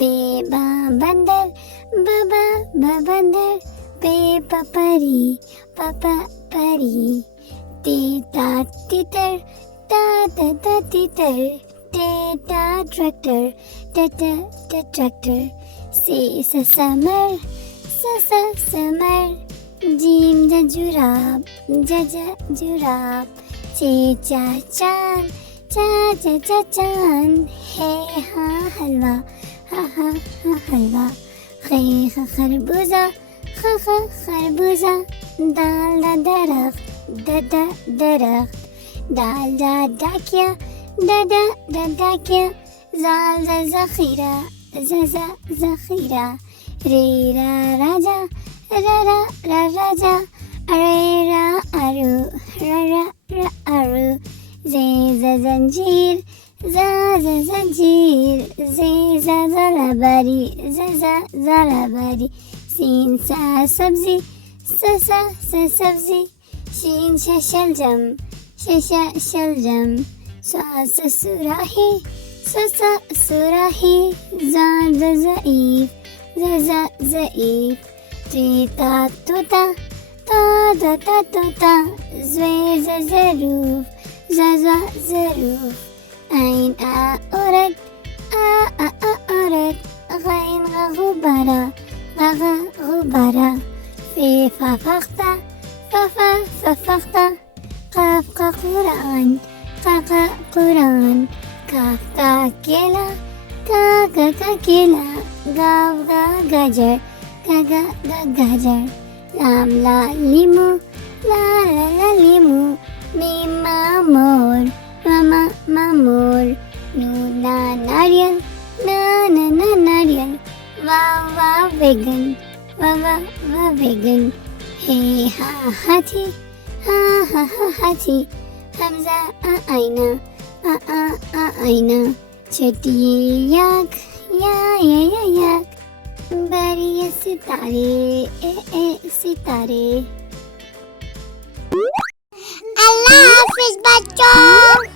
बेबा बंदर बाबा बंदर, पेपा परी पापा परी, तीता तीतर ता तीतर, टेटा ट्रैक्टर टेटा ट्रैक्टर, से समर समर, जीम जुराब जुराब, चा चांद चा चांद, है हाँ हलवा हा हलवा, खरबूजा खरबूजा, दाल दरख्त दरख्त, दाल डाकिया डाकिया, जाल ज़ख़ीरा ज़ख़ीरा, रेरा राजा राजा, अरेरा अरू, जे जंजीर जंजीर, जे ज़लाबारी ज़लाबारी, सीन सा सब्जी सब्जी, शीन शलजम शलजम, सुराही सुराही, ज़ईफ़, तीता तोता तोता, ज़रूफ ऐन औरत गैन गुब्बारा, फीफा फख्ता काफ का कुरान काफ का केला केला, गाव गाजर गाजर, लाम ला लीमू लीमू, मीमा मोर मामा मोर, नूना नारियल नारियल, वाह वेगन, हे हा हाथी, हमजा आईना, छटिए याक बड़ी सितारे। अल्लाह हाफिज बच्चों।